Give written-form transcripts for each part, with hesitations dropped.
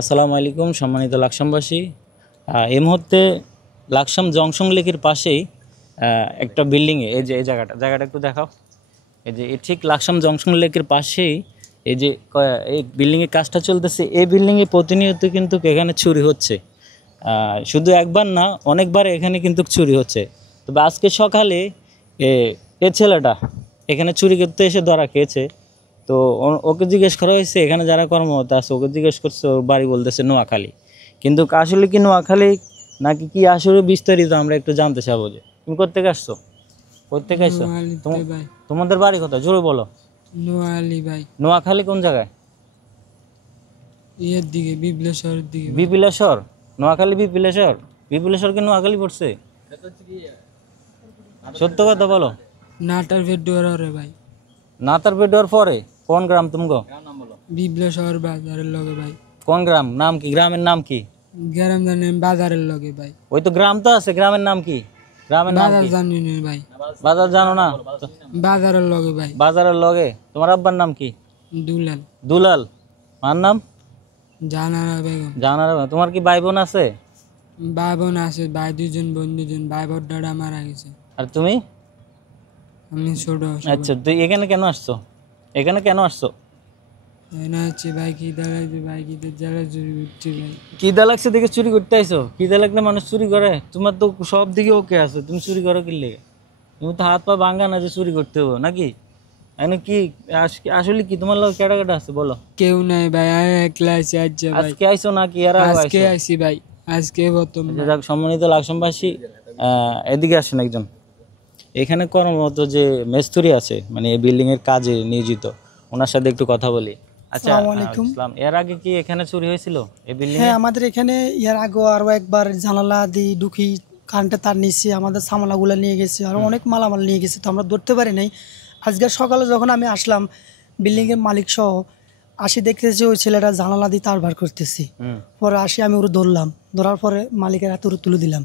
আসসালামু আলাইকুম সম্মানিত লাকসামবাসী। এই মুহূর্তে লাকসাম জংশন লেকের পাশেই একটা বিল্ডিংয়ে এই যে এই জায়গাটা একটু দেখাও। এই যে ঠিক লাকসাম জংশন লেকের পাশেই এই যে এই বিল্ডিংয়ের কাজটা চলতেছে। এই বিল্ডিংয়ে প্রতিনিয়ত কিন্তু এখানে চুরি হচ্ছে। শুধু একবার না, অনেকবার এখানে কিন্তু চুরি হচ্ছে। তবে আজকে সকালে এ ছেলেটা এখানে চুরি করতে এসে ধরা খেয়েছে। তো ওকে জিজ্ঞেস করা হয়েছে, এখানে যারা কর্মরত আছে ওকে জিজ্ঞেস করছে, ওর বাড়ি বলতেছে নোয়াখালী। কিন্তু আসলে কি নোয়াখালী নাকি কি আসলে বিস্তারিত আমরা একটু জানতে চাবো। যে তুমি কোথেকে আসছো? কোথেকে আসছো? তোমাদের বাড়ি কোথায় জোরে বলো। নোয়াখালী ভাই। নোয়াখালী কোন জায়গায়? ইয়ের দিকে, বিপ্লেশ্বরের দিকে। বিপিলেশ্বর? নোয়াখালী বিপিলেশ্বর? বিপিলেশ্বর কি নোয়াখালী পড়ছে? সত্য কথা বলো। নাটার ভেডুয়ার ভাই। নাতার পেটোয়ার পরে কোন গ্রাম তুমগো? বিপ্লেশ্বর বাজারের লগে ভাই। কোন গ্রাম? নাম কি গ্রামের নাম কি? গ্রাম জানি বাজারের লগে ভাই। ওই তো গ্রাম তো আছে, গ্রামের নাম কি? গ্রামের নাম বাজার কি? জানি না ভাই। বাজার জানো না? বাজারের লগে ভাই। বাজারের লগে। তোমার আব্বার নাম কি? দুলাল। দুলাল। মার নাম? জানারা বেগম। জানারা। তোমার কি ভাই বোন আছে? ভাই বোন আছে, ভাই দুজন বোন দুজন। ভাই বড়টা মারা গেছে। আর তুমি? আমি ছোট। আচ্ছা, তুই এখানে কেন আসছো? এখানে কেন আসছো? এনে হচ্ছে ভাই কি দাঁড়াইছে, ভাই কি জ্বালা চুরি করছে ভাই। কিদা লাগছে দেখে চুরি করতে আইছো? কিদা লাগলে মানুষ চুরি করে? তোমার তো সব দিকে ওকে আছে, তুমি চুরি করো কি লেগে? তুমি তো হাত পা ভাঙ্গা না যে চুরি করতে হবে নাকি? এখানে কি আসলে কি তোমার লোক কেটা কেটা আছে বলো? কেউ নাই ভাই, আমি একলা আছি। আচ্ছা ভাই, আজকে আইছো নাকি এর আগে আজকে আইছো? আইছি ভাই, আজকে প্রথম। আচ্ছা, যাক, সম্মানিত লাকসামবাসী, এদিকে আসেন একজন। এখানে কর্মরত যে মেস্তুরি আছে, মানে এই বিল্ডিং এর কাজে নিয়োজিত, ওনার সাথে একটু কথা বলি। আচ্ছা, ইসলাম, এর আগে কি এখানে চুরি হয়েছিল এই বিল্ডিং এ? হ্যাঁ, আমাদের এখানে এর আগে আরো একবার জানালা দিয়ে ঢুকি কারেন্টে তার নিচে আমাদের সামালাগুলো নিয়ে গেছে, আর অনেক মালামাল নিয়ে গেছে, তো আমরা ধরতে পারি নাই। আজকে সকালে যখন আমি আসলাম বিল্ডিং এর মালিক সহ, আসি দেখতেছি ওই ছেলেটা জানালা দিয়ে তার বার করতেছি। পরে আসি আমি ওরা ধরলাম, ধরার পরে মালিকের হাতে ওরা তুলে দিলাম।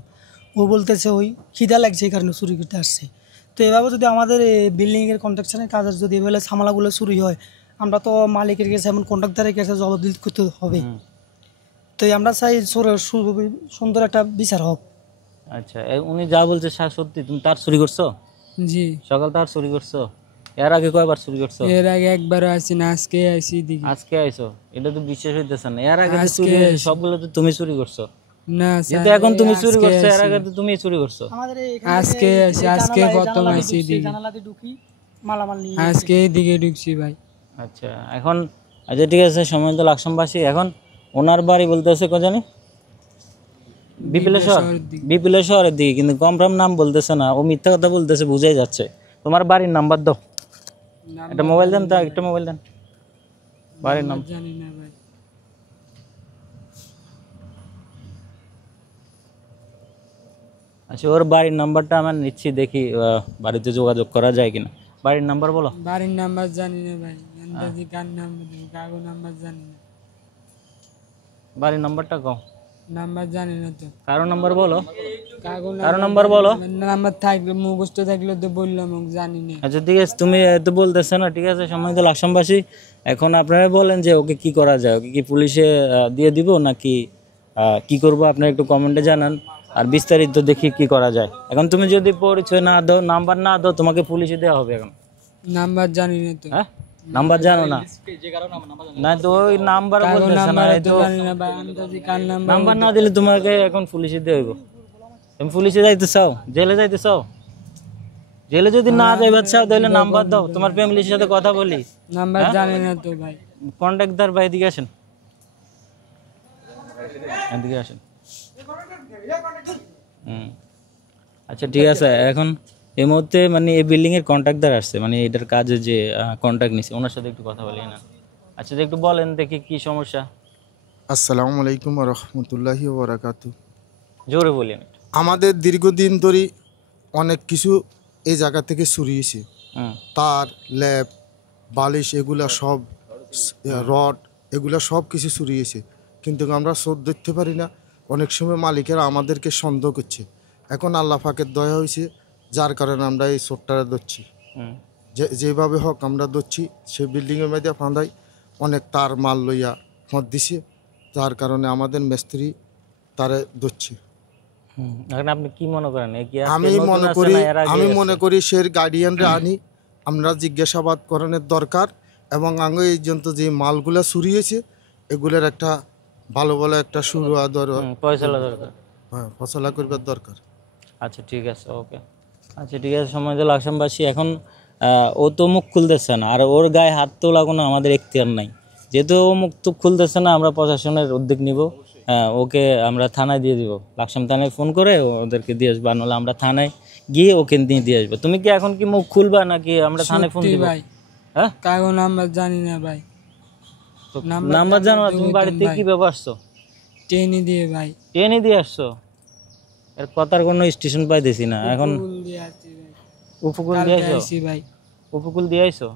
ও বলতেছে ওই খিদা লাগছে এই কারণে চুরি করতে আসছে। তো এভাবে যদি আমাদের বিল্ডিং এর কনস্ট্রাকশনের কাজের যদি এভাবে সামালাগুলো চুরি হয়, আমরা তো মালিকের কাছে এমন কন্ট্রাক্টরের কাছে জবাবদিহি করতে হবে। তো আমরা চাই সুন্দর একটা বিচার হোক। আচ্ছা, উনি যা বলছে সত্যি? তুমি তার চুরি করছো? জি। সকাল তার চুরি করছো? এর আগে কয়বার চুরি করছো? এর আগে একবার আসি না, আজকে আইছি দেখি। আজকে আইছো? এটা তো বিশ্বাস হইতেছে না। এর আগে তো চুরি হয়েছে, সবগুলো তো তুমি চুরি করছো না? কিন্তু এখন তুমি চুরি করছো, এর আগে তো তুমি চুরি করছো। আজকে আসি, আজকে প্রথম আইছি দেখি। জানালা দিয়ে ঢুকি মালামাল নিয়ে আজকে দিকে ঢুকছি ভাই। আচ্ছা, এখন আচ্ছা ঠিক আছে, সম্মানিত লাকসামবাসী, এখন ওনার বাড়ি বলতেছে কোজানে? বিপিলেশ্বর। বিপিলেশ্বরের দিকে, কিন্তু কমফার্ম নাম বলতেছে না, ও মিথ্যা কথা বলতেছে, বুঝাই যাচ্ছে। তোমার বাড়ির নাম্বার দাও, একটা মোবাইল দেন, তা একটা মোবাইল দেন, বাড়ির নাম জানি না ভাই। আচ্ছা, ওর বাড়ির নাম্বারটা আমার নিচ্ছি, দেখি বাড়িতে যোগাযোগ করা যায় কিনা। বাড়ির নাম্বার বলো। বাড়ির নাম্বার জানি না ভাই, আন্দাজি কার নাম্বার, কাগো নাম্বার জানি না। বাড়ির নাম্বারটা কও। নাম্বার জানি না তো। কারো নাম্বার বলো, কাগো কারো নাম্বার বলো। নাম্বার থাকলে মুখস্থ থাকলে তো বললাম, জানি না। আচ্ছা ঠিক আছে, তুমি তো বলতেছে না, ঠিক আছে। সম্মানিত লাকসামবাসী, এখন আপনারা বলেন যে ওকে কি করা যায়, ওকে কি পুলিশে দিয়ে দিব নাকি কি করব, আপনারা একটু কমেন্টে জানান, আর বিস্তারিত দেখি কি করা যায়। এখন তুমি যদি পরিচয় না দাও, নাম্বার না দাও, তোমাকে পুলিশে দেওয়া হবে। এখন নাম্বার জানি না তো। হ্যাঁ, নাম্বার জানো না? না তো ওই নাম্বার বলতেছে না, এই তো নাম্বার না দিলে তোমাকে এখন পুলিশে দিয়ে হইব। তুমি পুলিশে যাইতে চাও? জেলে যাইতে চাও? জেলে যদি না যাইবার চাও তাহলে নাম্বার দাও, তোমার ফ্যামিলির সাথে কথা বলি। নাম্বার জানি না তো ভাই। কন্ট্রাক্টর ভাই এদিকে আসেন, এদিকে আসেন। আচ্ছা ঠিক আছে, এখন এই মুহূর্তে মানে এই বিল্ডিং এর কন্ট্রাক্টর আসছে, মানে এটার কাজে যে কন্ট্রাক্ট নিছে, ওনার সাথে একটু কথা বলি না। আচ্ছা, একটু বলেন দেখি কি সমস্যা। আসসালামু আলাইকুম ওয়া রাহমাতুল্লাহি ওয়া বারাকাতুহু। জোরে বলেন। আমাদের দীর্ঘদিন ধরে অনেক কিছু এই জায়গা থেকে চুরি হয়েছে। তার, ল্যাব, বালিশ, এগুলা সব, রড, এগুলা সব কিছু চুরি হয়েছে, কিন্তু আমরা চোর ধরতে পারি না। অনেক সময় মালিকেরা আমাদেরকে সন্দেহ করছে। এখন আল্লাহ পাকের দয়া হয়েছে, যার কারণে আমরা এই চোরটারা ধরছি। যেভাবে হোক আমরা ধরছি। সে বিল্ডিংয়ের মধ্যে ফাঁদাই অনেক তার মাল লইয়া মত দিছে, যার কারণে আমাদের মিস্ত্রি তারে ধরছে। এখন আপনি কি মনে করেন এ কি আমি মনে করি সে গার্ডিয়ানরা আনি, আমরা জিজ্ঞাসাবাদ করানোর দরকার, এবং আগে এই জন্য যে মালগুলা চুরিয়েছে এগুলোর একটা ভালো ভালো একটা শুরু পয়সালা দরকার। হ্যাঁ, ফসলা করবার দরকার। আচ্ছা ঠিক আছে, ওকে, আচ্ছা ঠিক আছে। সময় দিল লাকসামবাসী। এখন ও তো মুখ খুলতেছে না, আর ওর গায়ে হাত তোলা কোনো আমাদের এখতিয়ার নাই। যেহেতু ও মুখ তো খুলতেছে না, আমরা প্রশাসনের উদ্যোগ নিব, ওকে আমরা থানায় দিয়ে দিব। লাকসাম থানায় ফোন করে ওদেরকে দিয়ে আসবো, নাহলে আমরা থানায় গিয়ে ওকে নিয়ে দিয়ে আসবো। তুমি কি এখন কি মুখ খুলবা নাকি আমরা থানায় ফোন দিব? ভাই হ্যাঁ, কাগো নাম্বার জানি না ভাই। নাম্বার জানো না? তুমি বাড়িতে কি ব্যাপার আসছো? ট্রেনে দিয়ে ভাই, ট্রেনে দিয়ে আসছো? এর কথার কোনো স্টেশন পাইতেছি না এখন। উপকূল দিয়ে আইছো ভাই, উপকূল দিয়ে আইছো?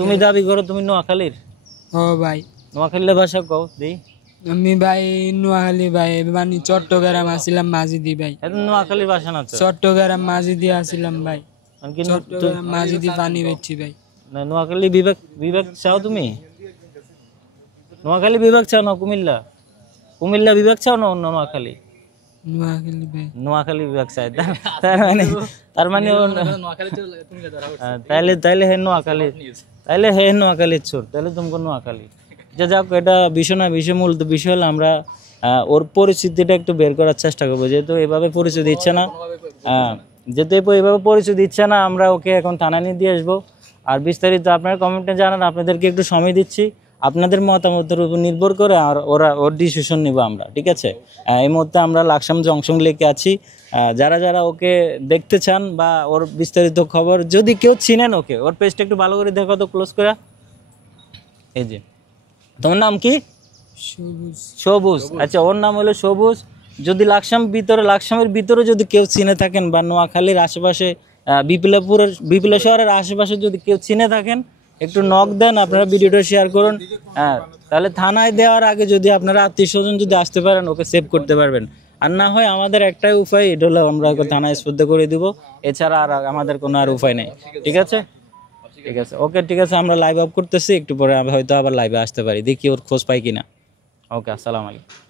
তুমি দাবি করো তুমি নোয়াখালীর? ও ভাই, নোয়াখালীর ভাষা কও দেই। আমি ভাই নোয়াখালী ভাই, মানে চট্টগ্রাম আসছিলাম মাঝিদি ভাই। এটা নোয়াখালীর ভাষা না তো? চট্টগ্রাম মাঝিদি আসছিলাম ভাই, কারণ চট্টগ্রাম মাঝিদি পানি বেচছি ভাই। না, নোয়াখালী বিভাগ বিভাগ চাও তুমি? নোয়াখালী বিভাগ চাও না কুমিল্লা? কুমিল্লা বিভাগ চাও না নোয়াখালী? নোয়াখালী ভাই, নোয়াখালী বিভাগ চাই। তার মানে তাইলে হে নোয়াখালী, তাইলে হে নোয়াখালীর চোর, তাহলে তুমি নোয়াখালী। যা যাক, এটা বিষয় না, বিষয় মূল তো বিষয় হলো আমরা ওর পরিস্থিতিটা একটু বের করার চেষ্টা করবো। যেহেতু এভাবে পরিচয় দিচ্ছে না, যেহেতু এভাবে পরিচয় দিচ্ছে না, আমরা ওকে এখন থানায় নিয়ে দিয়ে আসবো। আর বিস্তারিত আপনারা কমেন্টে জানান, আপনাদেরকে একটু সময় দিচ্ছি, আপনাদের মতামতের উপর নির্ভর করে আর ওর ডিসিশন নিব আমরা, ঠিক আছে? এই মুহূর্তে আমরা লাকসাম জংশন লেকে আছি। যারা যারা ওকে দেখতে চান বা ওর বিস্তারিত খবর যদি কেউ চিনেন, ওকে ওর পেজটা একটু ভালো করে দেখো তো, ক্লোজ করে। এই যে তোমার নাম কি? সবুজ। আচ্ছা, ওর নাম হলো সবুজ। যদি লাকসামের ভিতরে যদি কেউ চিনে থাকেন বা নোয়াখালীর আশেপাশে বিপ্লব শহরের আশেপাশে যদি কেউ চিনে থাকেন, একটু নক দেন, আপনারা ভিডিওটা শেয়ার করুন। হ্যাঁ, তাহলে থানায় দেওয়ার আগে যদি আপনারা আত্মীয় স্বজন যদি আসতে পারেন, ওকে সেভ করতে পারবেন। আর না হয় আমাদের একটাই উপায়, এটা হলো আমরা ওকে থানায় স্পর্ধা করে দিব, এছাড়া আর আমাদের কোনো আর উপায় নেই। ঠিক আছে, ঠিক আছে, ওকে, ঠিক আছে। আমরা লাইভ অফ করতেছি, একটু পরে হয়তো আবার লাইভে আসতে পারি, দেখি ওর খোঁজ পাই কিনা। ওকে, আসসালামু আলাইকুম।